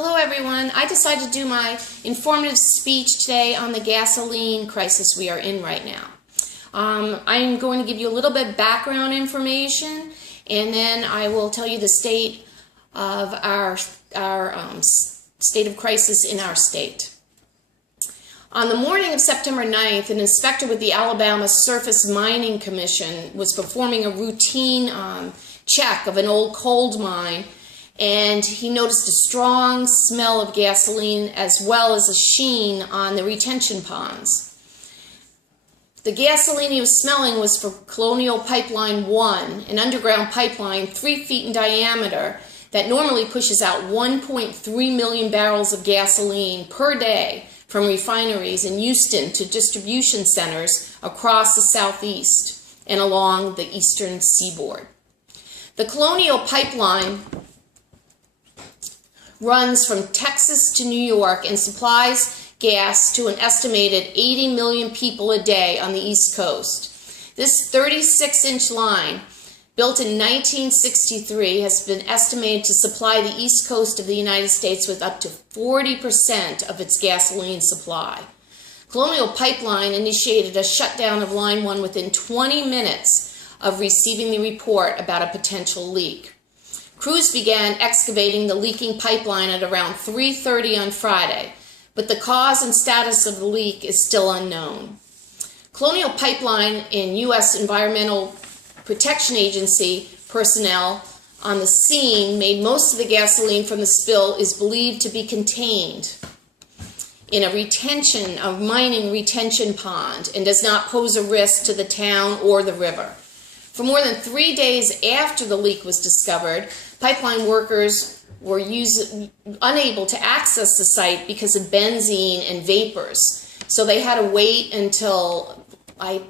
Hello everyone. I decided to do my informative speech today on the gasoline crisis we are in right now. I'm going to give you a little bit of background information, and then I will tell you the state of our state of crisis in our state. On the morning of September 9th, an inspector with the Alabama Surface Mining Commission was performing a routine check of an old coal mine, and he noticed a strong smell of gasoline as well as a sheen on the retention ponds. The gasoline he was smelling was for Colonial Pipeline 1, an underground pipeline 3 feet in diameter that normally pushes out 1.3 million barrels of gasoline per day from refineries in Houston to distribution centers across the southeast and along the eastern seaboard. The Colonial Pipeline runs from Texas to New York and supplies gas to an estimated 80 million people a day on the East Coast. This 36-inch line, built in 1963, has been estimated to supply the East Coast of the United States with up to 40% of its gasoline supply. Colonial Pipeline initiated a shutdown of Line 1 within 20 minutes of receiving the report about a potential leak. Crews began excavating the leaking pipeline at around 3:30 on Friday, but the cause and status of the leak is still unknown. Colonial Pipeline and U.S. Environmental Protection Agency personnel on the scene made most of the gasoline from the spill is believed to be contained in a mining retention pond and does not pose a risk to the town or the river. For more than 3 days after the leak was discovered, pipeline workers were unable to access the site because of benzene and vapors. So they had to wait until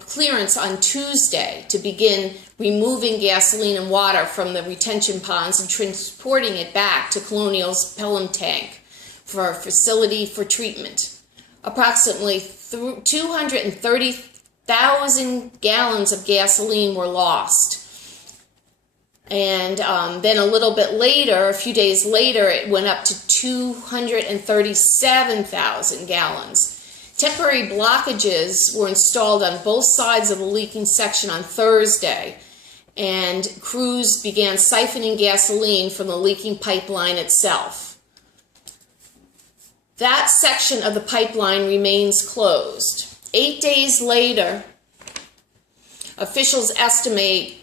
clearance on Tuesday to begin removing gasoline and water from the retention ponds and transporting it back to Colonial's Pelham tank for a facility for treatment. Approximately 230,000 gallons of gasoline were lost. And then a little bit later, a few days later, it went up to 237,000 gallons. Temporary blockages were installed on both sides of the leaking section on Thursday, and crews began siphoning gasoline from the leaking pipeline itself. That section of the pipeline remains closed. 8 days later, officials estimate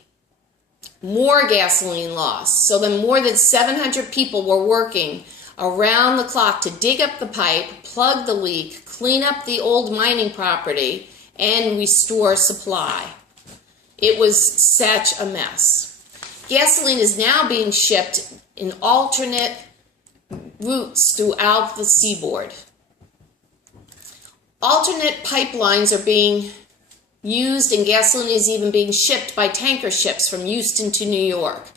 more gasoline loss, so then more than 700 people were working around the clock to dig up the pipe, plug the leak, clean up the old mining property, and restore supply. It was such a mess. Gasoline is now being shipped in alternate routes throughout the seaboard. Alternate pipelines are being used, and gasoline is even being shipped by tanker ships from Houston to New York.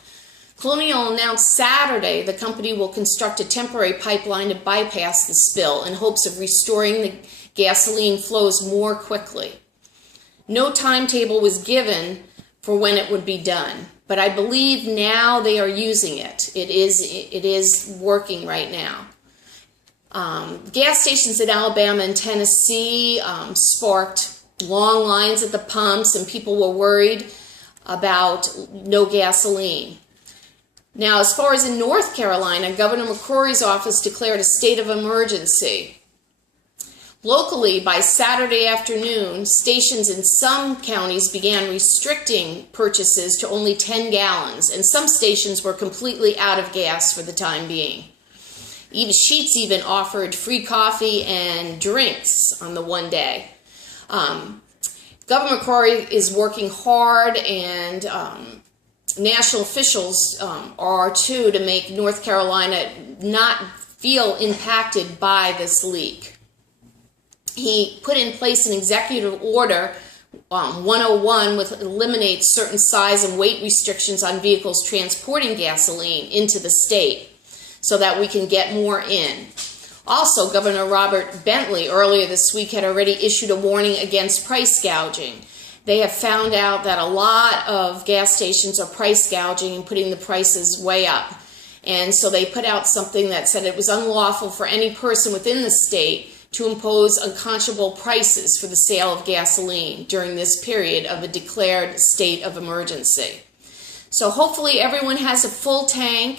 Colonial announced Saturday the company will construct a temporary pipeline to bypass the spill in hopes of restoring the gasoline flows more quickly. No timetable was given for when it would be done, but I believe now they are using it. It is working right now. Gas stations in Alabama and Tennessee sparked long lines at the pumps, and people were worried about no gasoline. Now, as far as in North Carolina, Governor McCrory's office declared a state of emergency. Locally, by Saturday afternoon, stations in some counties began restricting purchases to only 10 gallons, and some stations were completely out of gas for the time being. Sheetz even offered free coffee and drinks on the one day. Governor McCrory is working hard, and national officials are too, to make North Carolina not feel impacted by this leak. He put in place an executive order 101 which eliminates certain size and weight restrictions on vehicles transporting gasoline into the state so that we can get more in. Also, Governor Robert Bentley earlier this week had already issued a warning against price gouging. They have found out that a lot of gas stations are price gouging and putting the prices way up. And so they put out something that said it was unlawful for any person within the state to impose unconscionable prices for the sale of gasoline during this period of a declared state of emergency. So hopefully everyone has a full tank.